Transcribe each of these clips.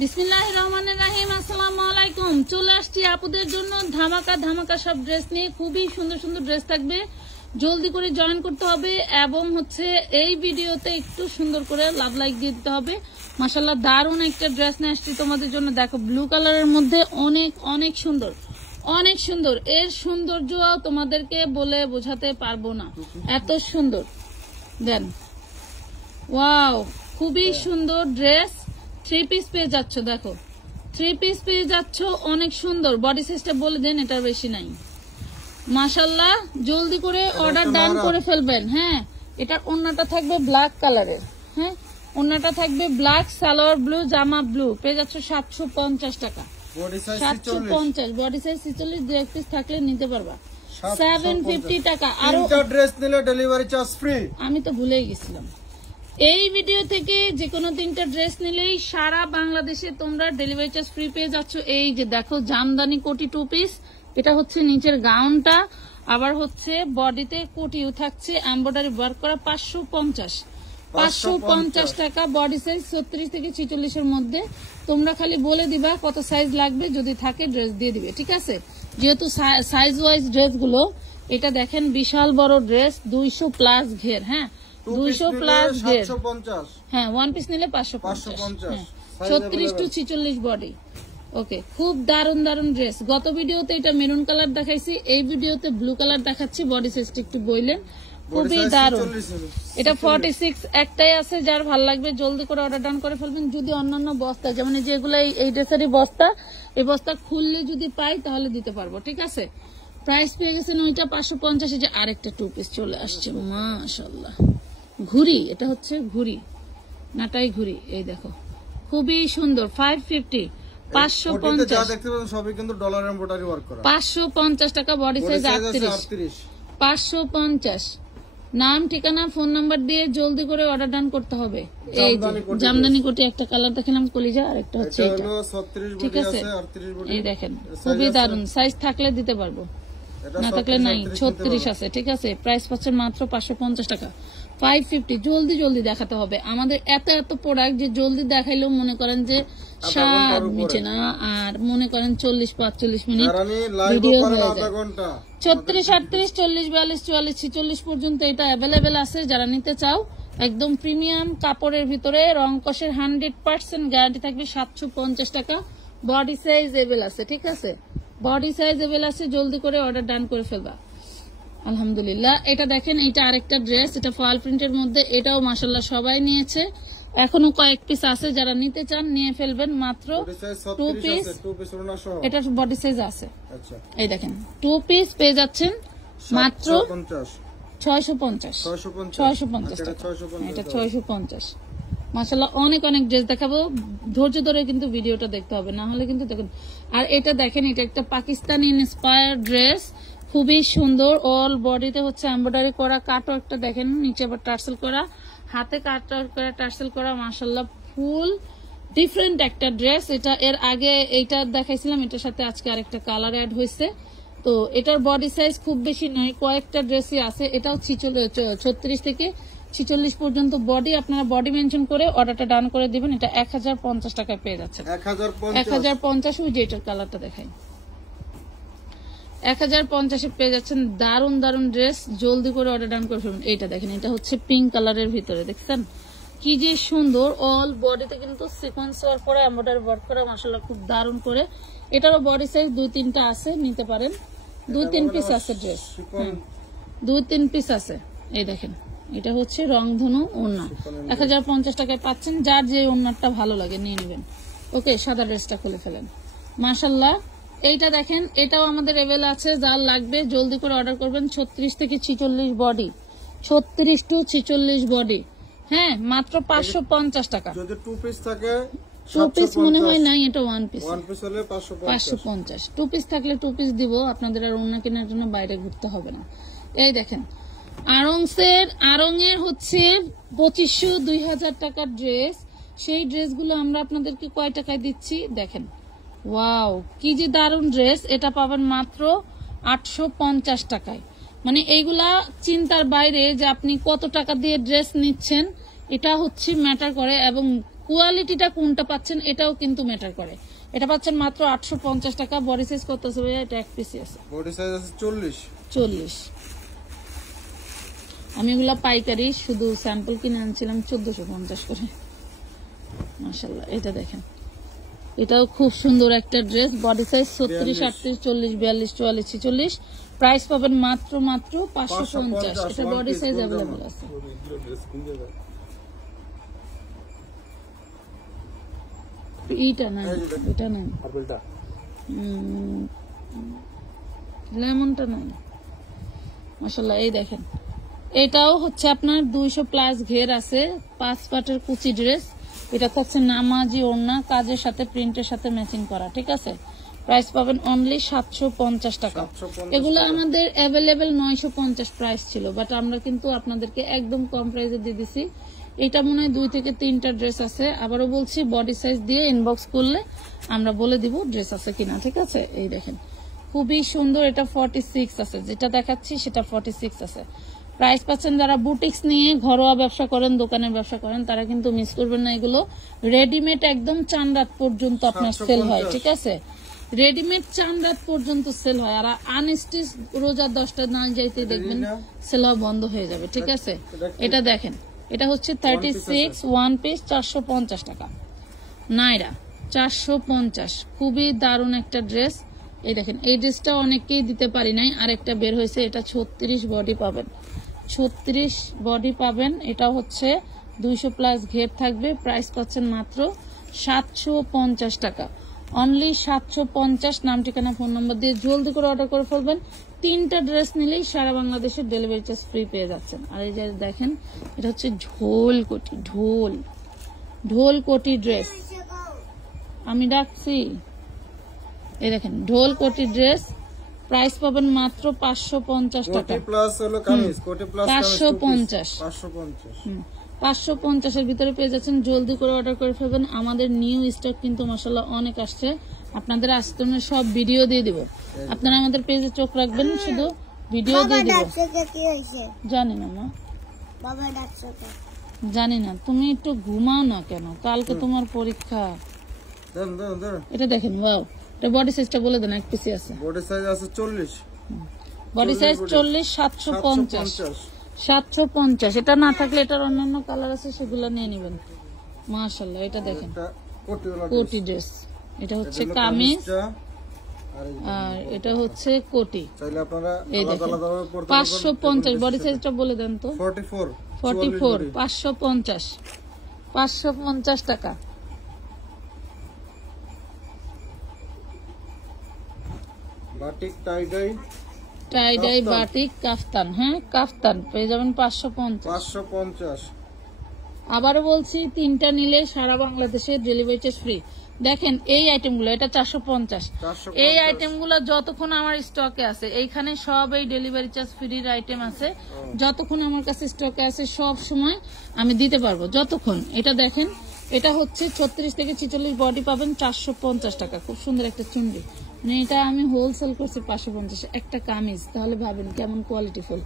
বিসমিল্লাহির রহমানির রহিম। আসসালামু আলাইকুম। চলে আসছি আপুদের জন্য ধামাকা ধামাকা সব ড্রেস নিয়ে। খুবই সুন্দর সুন্দর ড্রেস থাকবে, জলদি করে জয়েন করতে হবে এবং এই ভিডিওতে একটু সুন্দর করে লাভ লাইক দিয়ে দিতে হবে। মাশাআল্লাহ দারুণ একটা ড্রেস নিয়ে আসছি তোমাদের জন্য। দেখো ব্লু কালারের মধ্যে অনেক অনেক সুন্দর, অনেক সুন্দর। এর সৌন্দর্য তোমাদেরকে বলে বোঝাতে পারবো না, এত সুন্দর। দেন ওয়াও, খুবই সুন্দর ড্রেস। 3 পিস পেয়ে যাচ্ছ, দেখো 3 পিস পেয়ে যাচ্ছ, অনেক সুন্দর। বডি সাইজটা বলে দেন, এটার বেশি নাই। মাশাআল্লাহ জলদি করে অর্ডার ডান করে ফেলবেন। হ্যাঁ, এটা ওন্নাটা থাকবে ব্ল্যাক কালারের। হ্যাঁ, ওন্নাটা থাকবে ব্ল্যাক, সালোয়ার ব্লু, জামা ব্লু। পেয়ে যাচ্ছ 750 টাকা। 750, বডি সাইজ 46, 2 পিস থাকলে নিতে পারবা। 750 টাকা। আর ড্রেস নিলে ডেলিভারি চার্জ ফ্রি। আমি তো ভুলেই গেছিলাম, এই ভিডিও থেকে যে কোনো 3টা ড্রেস নিলেই সারা বাংলাদেশে তোমরা ডেলিভারি চার্জ ফ্রি পেয়ে যাচ্ছ। এই যে দেখো জামদানি কোটি 2 পিস, এটা হচ্ছে নিচের গাউনটা, আবার হচ্ছে বডিতে কোটিও থাকছে, এমব্রয়ডারি ওয়ার্ক করা। 550 টাকা। বডি সাইজ 36 থেকে 46 এর মধ্যে। তোমরা খালি বলে দিবা কত সাইজ লাগবে, যদি থাকে ড্রেস দিয়ে দিবে, ঠিক আছে। যেহেতু সাইজ ওয়াইজ ড্রেস গুলো, এটা দেখেন বিশাল বড় ড্রেস, 200 প্লাস ঘের। হ্যাঁ, 200 প্লাস ঘের। হ্যাঁ, 1 পিস নিলে 550। 36 টু 46 বডি। ওকে, খুব দারুন দারুন ড্রেস। গত ভিডিওতে এটা মেরুন কালার দেখাইছি, এই ভিডিওতে ব্লু কালার দেখাচ্ছি। বডি সাইজটা একটু বললেন, খুবই দারুন। এটা 46 একটাই আছে, যার ভালো লাগবে জলদি করে অর্ডার ডান করে ফেলবেন। যদি অন্যান্য বস্তা, যেমন যেগুলো এই ড্রেসেরই বস্তা, এই বস্তা খুললে যদি পাই তাহলে দিতে পারবো, ঠিক আছে। প্রাইস পেয়ে গেছেন ওইটা 550। যে আরেকটা 2 পিস চলে আসছে, মাশাআল্লাহ। ঘুড়ি, এটা হচ্ছে ঘুড়ি, নাটাই ঘুড়ি। এই দেখো খুবই সুন্দর। 550, 550 টাকা। Body size 38, 550। নাম, ঠিকানা, ফোন নাম্বার দিয়ে জলদি করে অর্ডার ডান করতে হবে। এই জামদানি কোটি একটা কালার দেখালাম কলিজা, আর একটা হচ্ছে এটা, ঠিক আছে। এই দেখেন খুবই দারুন। সাইজ থাকলে দিতে পারবো, না থাকলে নাই। 36 আছে, ঠিক আছে। প্রাইস পাচ্ছেন মাত্র 550 টাকা। 550। জলদি জলদি দেখাতে হবে। আমাদের এত এত প্রোডাক্ট যে জলদি দেখাইলেও মনে করেন যে স্বাদ মিটে না, আর মনে করেন 40-45 মিনিট ভিডিও হয়ে যায়। 36, 38, 40, 42, 44, 46 পর্যন্ত এটা অ্যাভেলেবেল আছে। যারা নিতে চাও, একদম প্রিমিয়াম কাপড়ের ভিতরে, রং কষের 100% গ্যারান্টি থাকবে। 750 টাকা। বডি সাইজ এভেল আছে, ঠিক আছে। বডি সাইজ এভেল আছে, জলদি করে অর্ডার ডান করে ফেলবা। আলহামদুলিল্লাহ। এটা দেখেন, এটা আরেকটা ড্রেস, এটা ফয়েল প্রিন্টের মধ্যে। এটাও মাশাআল্লাহ সবাই নিয়েছে, এখনো কয়েক পিস আছে। যারা নিতে চান নিয়ে ফেলবেন। মাত্র 2 পিস, এটা বডি সাইজ আছে। এই দেখেন 2 পিস পেয়ে যাচ্ছেন মাত্র 650 টাকা। এটা 650। মাশাআল্লাহ অনেক অনেক ড্রেস দেখাবো, ধৈর্য ধরে কিন্তু ভিডিওটা দেখতে হবে, না হলে কিন্তু দেখুন। আর এটা দেখেন, এটা একটা পাকিস্তানি ইন্সপায়ার্ড ড্রেস, খুবই সুন্দর। অল বডিতে হচ্ছে এমব্রয়ডারি করা, কাটো একটা দেখেন, নিচে আবার টার্সেল করা, হাতে কাটো করা, টার্সেল করা। মাশাআল্লাহ ফুল ডিফারেন্ট একটা ড্রেস। এটা এর আগে এইটা দেখাইছিলাম, এটার সাথে আজকে আরেকটা কালার অ্যাড হয়েছে। তো এটার বডি সাইজ খুব বেশি নয়, কয়েকটা ড্রেসই আছে। এটাও 36 থেকে 46 পর্যন্ত বডি। আপনারা বডি মেনশন করে অর্ডারটা ডান করে দিবেন। এটা 1050 টাকায় পেয়ে যাচ্ছেন। 1050। ওই যে এটার কালারটা দেখাই, 1050 পেয়ে যাচ্ছেন। দারুন দারুন ড্রেস, জলদি করে অর্ডার ডান করে ফেলবেন। এইটা দেখেন, এটা হচ্ছে পিঙ্ক কালারের ভিতরে, দেখছেন কি যে সুন্দর। অল বডিতে কিন্তু সিকোয়েন্স ওয়ার্ক করা, এমব্রয়ডারি ওয়ার্ক করা, মাশাআল্লাহ খুব দারুন করে। এটারও বডি সাইজ 2-3টা আছে, নিতে পারেন। 2-3 পিস আছে ড্রেস, 2-3 পিস আছে। এই দেখেন, এটা হচ্ছে রংধনু ওড়না। 1050 টাকায় পাচ্ছেন। যার যে ওড়নাটা ভালো লাগে নিয়ে নেবেন। ওকে, সাদা ড্রেসটা খুলে ফেলেন। মাশাআল্লাহ এইটা দেখেন, এটাও আমাদের এভেল আছে। যার লাগবে জলদি করে অর্ডার করবেন। 36 থেকে 46 বডি, 36 টু 46 বডি। হ্যাঁ, মাত্র 550 টাকা। যদি 2 পিস থাকে, 2 পিস মনে হয় নাই, এটা 1 পিস। 1 পিস হলে 550। 2 পিস থাকলে 2 পিস দিব, আপনাদের আর ওড়না কেনার জন্য বাইরে ঘুরতে হবে না। এই দেখেন আরঙের হচ্ছে 2500-2000 টাকার ড্রেস। সেই ড্রেসগুলো আমরা আপনাদেরকে কয় টাকায় দিচ্ছি দেখেন। ওয়াও, কি যে দারুন ড্রেস। এটা পাবেন মাত্র 850 টাকায়। মানে এইগুলা চিন্তার বাইরে যে আপনি কত টাকা দিয়ে ড্রেস নিচ্ছেন, এটা হচ্ছে ম্যাটার করে। এবং কোয়ালিটিটা কোনটা পাচ্ছেন এটাও কিন্তু ম্যাটার করে। এটা পাচ্ছেন মাত্র 850 টাকা। বডি সাইজ কত আছে ভাইয়া? এটা এক পিসি আছে, বডি সাইজ আছে 40। আমি এগুলা পাইকারি শুধু স্যাম্পল কিনে আনছিলাম 1450 করে। মাশাআল্লাহ, এটা দেখেন, এটাও খুব সুন্দর একটা ড্রেস। Body size 36, 38, 40, 42, 44, 46। প্রাইস পাবেন মাত্র 550। এটা বডি সাইজ अवेलेबल আছে। এটা না, এটা না, লেমনটা নাই। মাশাআল্লাহ, এই দেখেন, এটাও হচ্ছে আপনার 200 প্লাস ঘের আছে, 5 পাটের কুচি ড্রেস। এটা হচ্ছে নামাজি ওড়না, কাজের সাথে প্রিন্টের সাথে ম্যাচিং করা, ঠিক আছে। প্রাইস পাবেন অনলি 750 টাকা। এগুলো আমাদের অ্যাভেলেবেল 950 প্রাইস ছিল, বাট আমরা কিন্তু আপনাদেরকে একদম কম প্রাইসে দিয়ে দিছি। এটা মনে হয় 2 থেকে 3টা ড্রেস আছে। আবারও বলছি, বডি সাইজ দিয়ে ইনবক্স করলে আমরা বলে দিব ড্রেস আছে কিনা, ঠিক আছে। এই দেখেন, খুবই সুন্দর। এটা 46 আছে, যেটা দেখাচ্ছি সেটা 46 আছে। প্রাইস পাচ্ছেন যারা বুটিক্স নিয়ে ঘরোয়া ব্যবসা করেন, দোকানের ব্যবসা করেন, তারা কিন্তু মিস করবেন না। এগুলো রেডিমেড একদম চান রাত পর্যন্ত আপনার সেল হয়, ঠিক আছে। রেডিমেড চান রাত পর্যন্ত সেল হয়, আর আনস্টিচ রোজা 10টা না যাইতে দেখবেন সেল হওয়া বন্ধ হয়ে যাবে, ঠিক আছে। এটা দেখেন, এটা হচ্ছে 36 ওয়ান পিস, 450 টাকা। নাইরা 450, খুবই দারুণ একটা ড্রেস। এই দেখেন, এই ড্রেসটা অনেককেই দিতে পারি নাই, আরেকটা বের হয়েছে। এটা 36 বডি পাবেন, 36 বডি পাবেন। এটা হচ্ছে 200 প্লাস ঘের থাকবে। প্রাইস পাচ্ছেন মাত্র 750 টাকা, অনলি 750। নাম, ঠিকানা, ফোন নম্বর দিয়ে জলদি করে অর্ডার করে ফেলবেন। 3টা ড্রেস নিলেই সারা বাংলাদেশের ডেলিভারি চার্জ ফ্রি পেয়ে যাচ্ছেন। আর এই যে দেখেন, এটা হচ্ছে ঢোল কোটি ড্রেস। আমি ডাকছি, এই দেখেন, ঢোল কোটি ড্রেস। প্রাইস পাবেন মাত্র 550 টাকা। 550 এর ভিতরে পেয়ে যাচ্ছেন। জলদি করে অর্ডার করে ফেলবেন। আমাদের নিউ স্টক কিন্তু মাশাআল্লাহ অনেক আসছে। আপনাদের আজকে সব ভিডিও দিয়ে দিব, আপনারা আমাদের পেজে চোখ রাখবেন, শুধু ভিডিও দিয়ে দিব। জানি না মা, জানি না। তুমি একটু ঘুমাও না কেন? কালকে তোমার পরীক্ষা। এটা দেখেন, ওয়াও, এটা বডি সাইজটা বলে দেন। এক পিসি আছে, বডি সাইজ আছে 40, বডি সাইজ 40, 750। এটা না থাকলে এটার অন্যান্য কালার আছে, সেগুলো নিয়ে নেবেন। মাশাআল্লাহ, এটা দেখেন, কোটি ড্রেস। এটা হচ্ছে কামিজ আর এটা হচ্ছে কোটি। এই দেখেন, 550। বডি সাইজটা বলে দেন তো। 44, 550 টাকা। বাটিক টাই ডাই বাটিক কাফতান, হ্যাঁ কাফতান পেয়ে যাবেন 550। আবারও বলছি, 3টা নিলে সারা বাংলাদেশে ডেলিভারি চার্জ ফ্রি। দেখেন এই আইটেমগুলো, এটা 450। এই আইটেমগুলো যতক্ষণ আমার স্টকে আছে, এইখানে সব এই ডেলিভারি চার্জ ফ্রির আইটেম আছে। যতক্ষণ আমার কাছে স্টকে আছে সব সময় আমি দিতে পারবো, যতক্ষণ। এটা দেখেন, এটা হচ্ছে 36 থেকে 46 বডি পাবেন 450 টাকা। খুব সুন্দর একটা চুনরি, মানে এটা আমি হোলসেল করছি 550। একটা কামিজ, তাহলে ভাবেন কেমন কোয়ালিটি ফুল।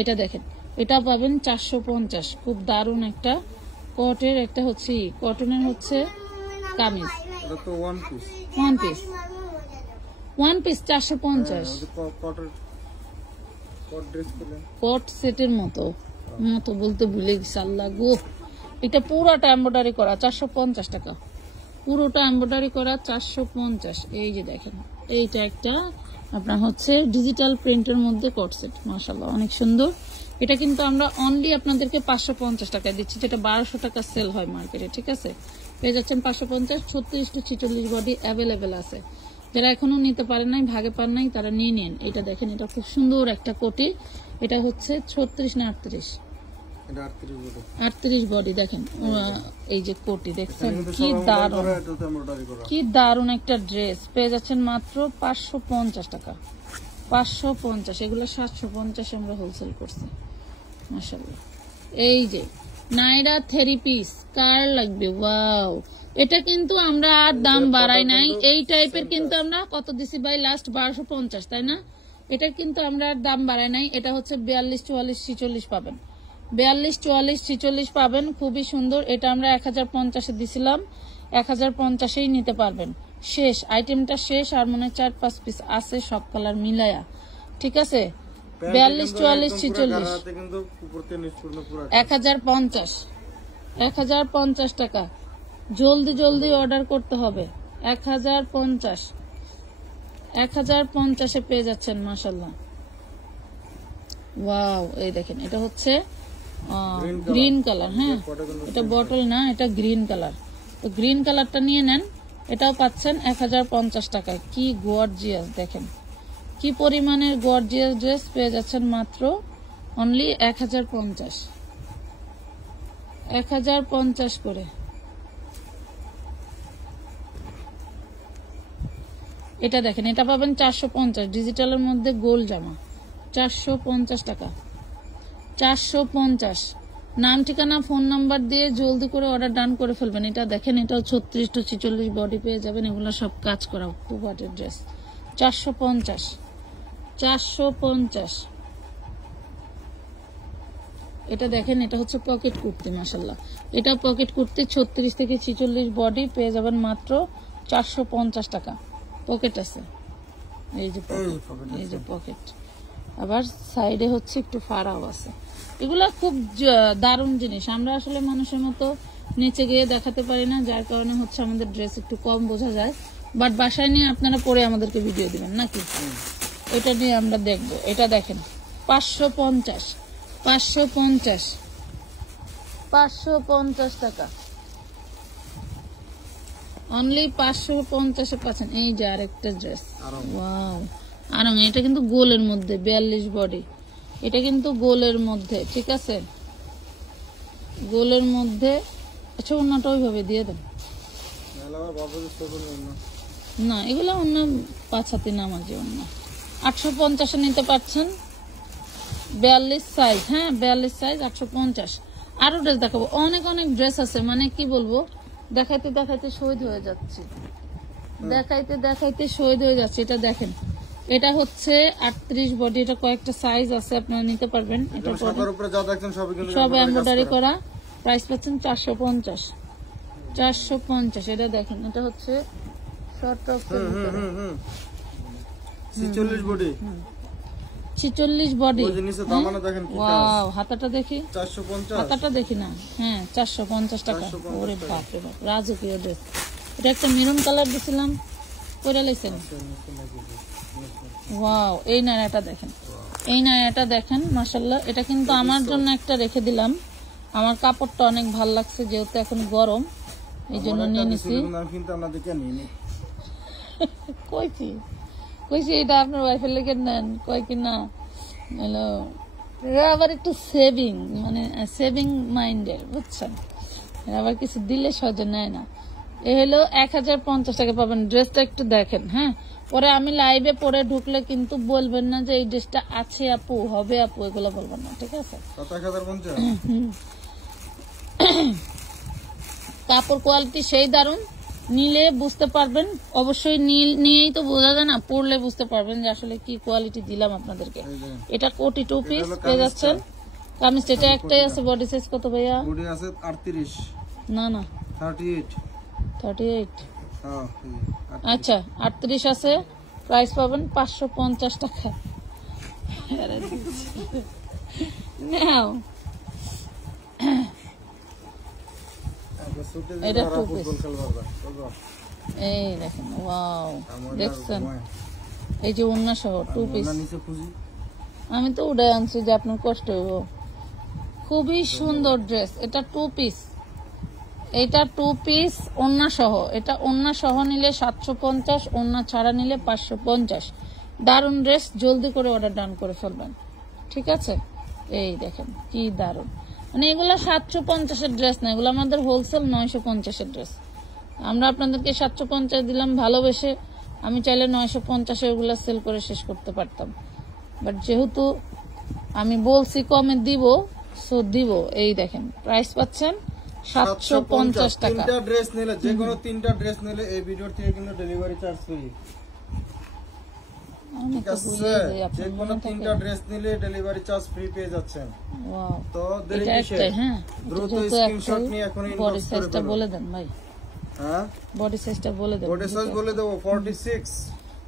এটা দেখেন, এটা পাবেন 450। খুব দারুণ একটা কটের, একটা হচ্ছে কটনের হচ্ছে কামিজ। One piece 450। কট সেটের মতো বলতে ভুলে গেছি, আল্লাহ গো। এটা পুরোটা এমব্রয়ডারি করা, 450 টাকা। পুরোটা এমব্রয়ডারি করা 450। এই যে দেখেন, এইটা একটা আপনার হচ্ছে ডিজিটাল প্রিন্টের মধ্যে কট সেট। মাশাআল্লাহ, অনেক সুন্দর। এটা কিন্তু আমরা অনলি আপনাদেরকে 550 টাকায় দিচ্ছি, যেটা 1200 টাকা সেল হয় মার্কেটে, ঠিক আছে। পেয়ে যাচ্ছেন 550। 36 টু 46 বডি অ্যাভেলেবেল আছে। যারা এখনো নিতে পারেন নাই, ভাগে পান নাই, তারা নিয়ে নেন। এটা দেখেন, এটা খুব সুন্দর একটা কোটি। এটা হচ্ছে 36 না 38, 38 বডি। দেখেন এই যে কোটি, দেখছেন কি দারুণ একটা ড্রেস। পেয়ে যাচ্ছেন মাত্র 550 টাকা, 550। এগুলো 750 আমরা হোলসেল করছি। মাশাআল্লাহ, এই যে নাইরা 3 পিস, কার লাগবে? ওয়াও, এটা কিন্তু আমরা আর দাম বাড়াই নাই। এই টাইপের কিন্তু আমরা কত দিছি ভাই? লাস্ট 1250, তাই না? এটা কিন্তু আমরা আর দাম বাড়াই নাই। এটা হচ্ছে 42, 44, 46 পাবেন। 42, 44, 46 পাবেন, খুবই সুন্দর। এটা আমরা 1050-এ দিছিলাম, 1050-এই নিতে পারবেন। শেষ আইটেমটা শেষ, আর মনে 4-5 পিস আছে সব কালার মিলায়া, ঠিক আছে। 42, 44, 46 1050 টাকা। জলদি জলদি অর্ডার করতে হবে। 1050-এ পেয়ে যাচ্ছেন মাশাআল্লাহ। ওয়াও, এই দেখেন, এটা হচ্ছে গ্রিন কালার। হ্যাঁ, এটা বটল না, এটা গ্রিন কালার। তো গ্রিন কালারটা নিয়ে নেন, এটাও পাচ্ছেন 1050 টাকায়। কি গর্জিয়াস, দেখেন কি পরিমাণের গর্জিয়াস ড্রেস পেয়ে যাচ্ছেন মাত্র অনলি 1050 করে। এটা দেখেন, এটা পাবেন 450, ডিজিটালের মধ্যে গোল জামা, 450 টাকা। 450। নাম, ঠিকানা, ফোন নাম্বার দিয়ে জলদি করে অর্ডার ডান করে ফেলবেন। এটা দেখেন, এটাও 36 to 46 বডি পেয়ে যাবেন। এগুলো সব কাজ করা টু পার্টের ড্রেস। 450। এটা দেখেন, এটা হচ্ছে পকেট কুর্তি মাশাআল্লাহ। এটা পকেট কুর্তি 36 থেকে 46 বডি পেয়ে যাবেন মাত্র 450 টাকা। পকেট আছে, এই যে পকেট, আবার সাইডে হচ্ছে একটু ফাড়াও আছে। এগুলা খুব দারুণ জিনিস। আমরা আসলে মানুষের মতো নিচে গিয়ে দেখাতে পারি না, যার কারণে হচ্ছে আমাদের ড্রেস একটু কম বোঝা যায়। বাট বাসায় নিয়ে আপনারা পরে আমাদেরকে ভিডিও দিবেন নাকি, এটা নিয়ে আমরা দেখবো। এটা দেখেন, 550 টাকা। অনলি 550-এ পাচ্ছেন। এই যে আরেকটা ড্রেস, ওয়াও, আরং। এটা কিন্তু গোলের মধ্যে, 42 বডি। এটা কিন্তু গোলের মধ্যে, ঠিক আছে, গোলের মধ্যে। আচ্ছা, অন্যটা ওইভাবে দিয়ে দেন না, এগুলো অন্য 5 হাতি নামাজি অন্য। 850-এ নিতে পারছেন, 42 সাইজ। হ্যাঁ, 42 সাইজ, 850। আরো ড্রেস দেখাবো, অনেক অনেক ড্রেস আছে, মানে কি বলবো, দেখাইতে দেখাইতে শহীদ হয়ে যাচ্ছে, দেখাইতে শহীদ হয়ে যাচ্ছে। এটা দেখেন, এটা হচ্ছে 38 বডি। এটা কয়েকটা সাইজ আছে, আপনারা নিতে পারবেন। এটা সব এমব্রয়ডারি করা। প্রাইস পাচ্ছেন 450। এটা দেখেন, এটা হচ্ছে শর্ট অফ 46 বডি। ওয়াও, হাতাটা দেখি, হাতাটা দেখি না। হ্যাঁ, 450 টাকা। ওরে বাপ রে বাপ, রাজকীয় ড্রেস। এটা একটা মেরুন কালার দিছিলাম, পরে লাইছেন। ওয়াও, এই নায়াটা দেখেন, এই নায়াটা দেখেন মাশাআল্লাহ। এটা কিন্তু আমার জন্য একটা রেখে দিলাম, আমার কাপড়টা অনেক ভাল লাগছে, যেহেতু এখন গরম, এই জন্য নিয়ে নিছি। কইছি এটা আপনার ওয়াইফের লেগে নেন, কয় কি না, হ্যালো, আবার একটু সেভিং, মানে সেভিং মাইন্ডের, বুঝছেন, আবার কিছু দিলে সহজে নেয় না। এ হলো 1050 টাকা পাবেন। ড্রেসটা একটু দেখেন। হ্যাঁ, পরে আমি লাইভে পরে ঢুকলে কিন্তু বলবেন না যে এই ড্রেসটা আছে আপু, হবে আপু, এগুলো বলবেন না, ঠিক আছে। কাপড় কোয়ালিটি সেই দারুন, নিলে বুঝতে পারবেন। অবশ্যই নিয়েই তো বোঝা যায় না, পরলে বুঝতে পারবেন যে আসলে কি কোয়ালিটি দিলাম আপনাদেরকে। এটা কোটি 2 পিস পেয়ে যাচ্ছেন। কামিজ এটা একটাই আছে। বডি সাইজ কত ভাইয়া? বডি আছে 38। না 38। আচ্ছা, 38 আছে। প্রাইস পাবেন 550 টাকা। নাও, এটা 2 পিস। এই দেখেন, ওয়াও, দেখছেন, এই যে ওন্না সহ 2 পিস। আমি তো উড়ে আনছি যে আপনার কষ্ট হইব। খুবই সুন্দর ড্রেস। এটা 2 পিস, এটা 2 পিস ওন্না সহ। এটা ওন্না সহ নিলে 750, ওন্না ছাড়া নিলে 550। দারুন ড্রেস, জলদি করে অর্ডার ডান করে ফেলবেন, ঠিক আছে। এই দেখেন কি দারুন, মানে এগুলো 750-এর ড্রেস না, এগুলো আমাদের হোলসেল 950-এর ড্রেস। আমরা আপনাদেরকে 750 দিলাম ভালোবেসে। আমি চাইলে 950-এ ওগুলো সেল করে শেষ করতে পারতাম, বাট যেহেতু আমি বলছি কমে দিব, সো দিব। এই দেখেন, প্রাইস পাচ্ছেন 750 টাকা। তিনটা ড্রেস নিলে, যে কোনো তিনটা ড্রেস নিলে এই ভিডিওর থেকে কিন্তু ডেলিভারি চার্জ ফ্রি। ঠিক আছে, যে কোনো 3টা ড্রেস নিলে ডেলিভারি চার্জ ফ্রি পেয়ে যাচ্ছেন। ওয়াও, তো দেরি এটা কিসের? একটা, হ্যাঁ দ্রুত এটা তো স্ক্রিনশট একটা। নিয়ে এখন বডি ইনবক্স করে সাইজটা ফেলুন। বলে দেন ভাই, হ্যাঁ বডি সাইজটা বলে দেন। বডি সাইজ বলে দেবো 46।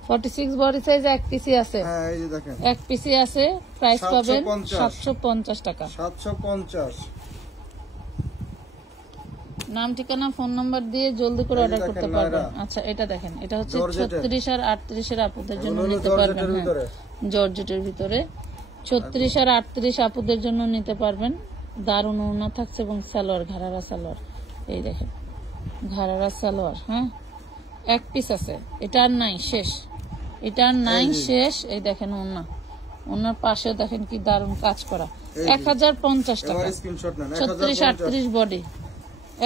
46 বডি সাইজ এক পিসি আছে, হ্যাঁ এই যে দেখেন এক পিসি আছে। প্রাইস পাবেন 750 টাকা। 750। নাম ঠিকানা ফোন নাম্বার দিয়ে জলদি করে এই যে অর্ডার দেখেন করতে নায়রা। পারবেন। আচ্ছা এটা দেখেন, এটা হচ্ছে জর্জেটের। 36 আর 38 এর আপুদের জন্য এগুলো হলো নিতে পারবেন। জর্জেটের হ্যাঁ, ভিতরে। জর্জেটের ভিতরে 36 আর 38 আপুদের জন্য নিতে পারবেন। দারুণ ওড়না থাকছে এবং সালোয়ার, ঘাড়ারা সালোয়ার। এই দেখেন ঘাড়ারা সালোয়ার, হ্যাঁ এক পিস আছে, এটা আর নাই, শেষ, এটা আর নাই, শেষ। এই দেখেন ওড়না, ওড়নার পাশে দেখেন কি দারুণ কাজ করা। 1050 টাকা। এবারে স্ক্রিনশট নেন। 36 38 বডি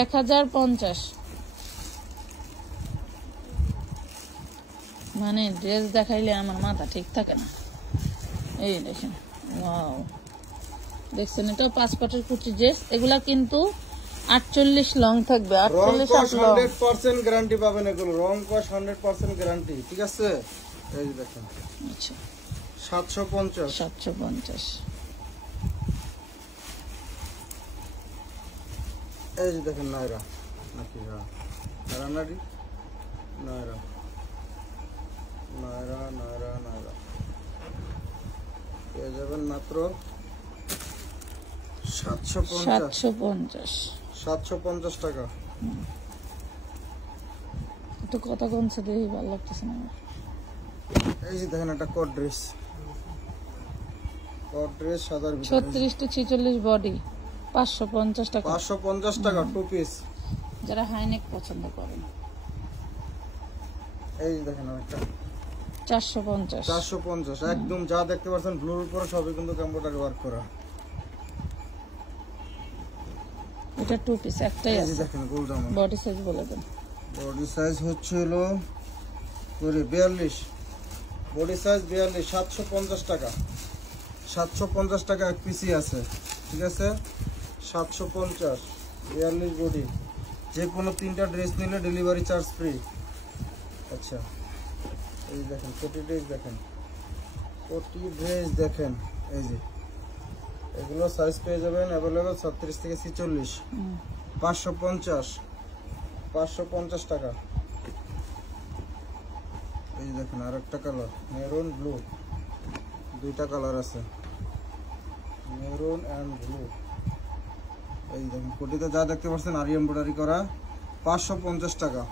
1050। মানে ড্রেস দেখাইলে আমার মাথা ঠিক থাকে না। এই দেখেন, ওয়াও, দেখছেন এটাও 5 পাটের কুচি ড্রেস। এগুলা কিন্তু 48 লং থাকবে, 48 রং কস লং। 100% গ্যারান্টি পাবেন এগুলো, রং কস 100% গ্যারান্টি। ঠিক আছে, এই যে দেখেন আচ্ছা 750। 750। এই যে দেখেন নায়রা, নাকি নায়রা নায়রা নায়রা নায়রা নায়রা পেয়ে যাবেন মাত্র 750। 750 টাকা। একটু কথা কমছে, দেখি ভালো লাগতেছে না আমার। এই যে দেখেন একটা কোট ড্রেস সাদার ভিতরে 36 টু 46 বডি 550 টাকা। 550 টাকা 2 পিস। যারা হাইনেক পছন্দ করেন। এই যে দেখেন একটা 450। 450 একদম যা দেখতে পাচ্ছেন ব্লুর উপরে সবই কিন্তু কম্পিউটারে ওয়ার্ক করা। এটা 2 পিস একটাই এই যে আছে। দেখেন গোল জামা, বডি সাইজ বলে দেন। বডি সাইজ হচ্ছে হলো 42, বডি সাইজ 42, 750 টাকা। 750 টাকা এক পিসি আছে। ঠিক আছে, 750 42 বডি। যে কোনো 3টা ড্রেস নিলে ডেলিভারি চার্জ ফ্রি। আচ্ছা এই দেখেন কোটি ড্রেস, দেখেন কোটি ড্রেস দেখেন। এই যে এগুলো সাইজ পেয়ে যাবেন অ্যাভেলেবেল 36 থেকে 46। 550 টাকা। এই দেখেন আর একটা কালার মেরুন ব্লু, 2টা কালার আছে, মেরুন এন্ড ব্লু। এই দেখেন কোটিতে যা দেখতে পাচ্ছেন আরি এমব্রয়ডারি করা। 550 টাকা।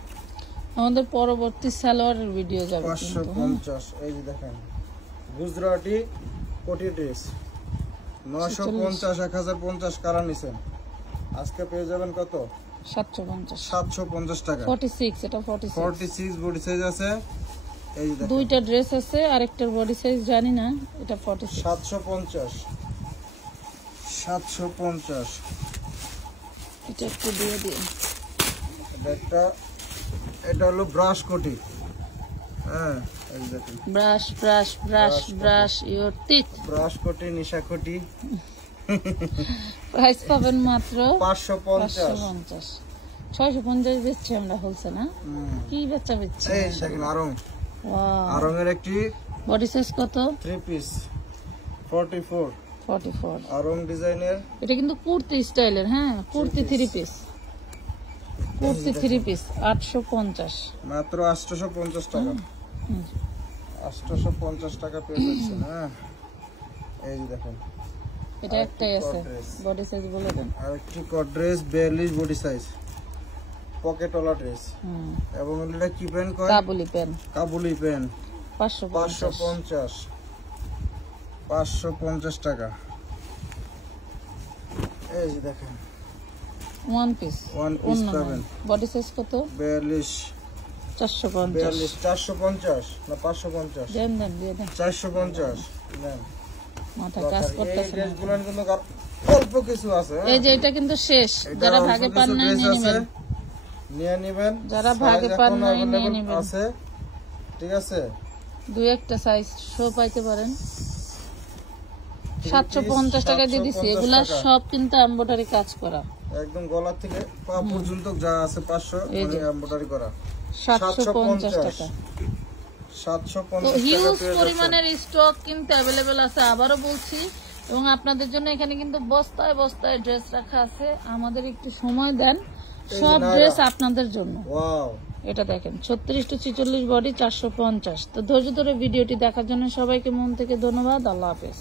আমাদের পরবর্তী সালোয়ারের ভিডিও যাবে কিন্তু। 550। এই যে দেখেন গুজরাটি কোটি ড্রেস 950, 1050 কালার নিছেন, আজকে পেয়ে যাবেন কত? 750। 750 টাকা। 46, এটা 46 বডি সাইজ আছে। এই যে দেখেন দুইটা ড্রেস আছে, আরেকটার বডি সাইজ জানি না, এটা 46। 750। এটা একটু দিয়ে দিন। এটা হলো ব্রাশ কোটি। হ্যাঁ এই দেখেন brush brush brush brush your teeth. Brush কোটি, নিশা কোটি। প্রাইস পাবেন মাত্র 550। 650 বেচছি আমরা, হোলসেল না কি বেচা বেচছি। এই দেখেন আরং, আরঙের একটি বডি সাইজ কত? 3 পিস 44। আরং ডিজাইনের। এটা কিন্তু কুর্তি স্টাইলের, হ্যাঁ কুর্তি 3 পিস, কুর্তি 3 পিস 850। মাত্র 850 টাকা। 850 টাকা পেয়ে যাচ্ছেন। হ্যাঁ এই যে দেখেন এটা একটাই আছে, বডি সাইজ বলে দেন। আরেকটি কট ড্রেস 42 বডি সাইজ, পকেটওয়ালা ড্রেস। এবং এটা কি প্যান্ট কয়? কাবুলি প্যান্ট। কাবুলি প্যান্ট 550। 550 টাকা। এই যে দেখেন ওয়ান পিস পাবেন। বডি সাইজ কত? 42। 450। 450 না 550? দেন দেন দিয়ে দেন। 450 নেন। মাথা কাজ করতেছে এই ড্রেসগুলো কিন্তু অল্প কিছু আছে। এই যে এটা কিন্তু শেষ, যারা ভাগে পান নাই নিয়ে নেবেন, যারা ভাগে পান নাই নিয়ে নেবেন আছে। ঠিক আছে, দুই একটা সাইজ শো পাইতে পারেন। 750 টাকা দিয়ে দিছি। এগুলা সব কিন্তু এমব্রয়ডারি কাজ করা, একদম গলা থেকে পা পর্যন্ত যা আছে 500 এমব্রয়ডারি করা। 750 টাকা। 750 হিউজ পরিমাণের স্টক কিন্তু অ্যাভেলেবেল আছে, আবারও বলছি। এবং আপনাদের জন্য এখানে কিন্তু বস্তায় বস্তায় ড্রেস রাখা আছে, আমাদের একটু সময় দেন, সব ড্রেস আপনাদের জন্য। ওয়াও, এটা দেখেন 36 to 46 বডি 450। তো ধৈর্য ধরে ভিডিওটি দেখার জন্য সবাইকে মন থেকে ধন্যবাদ। আল্লাহ হাফেজ।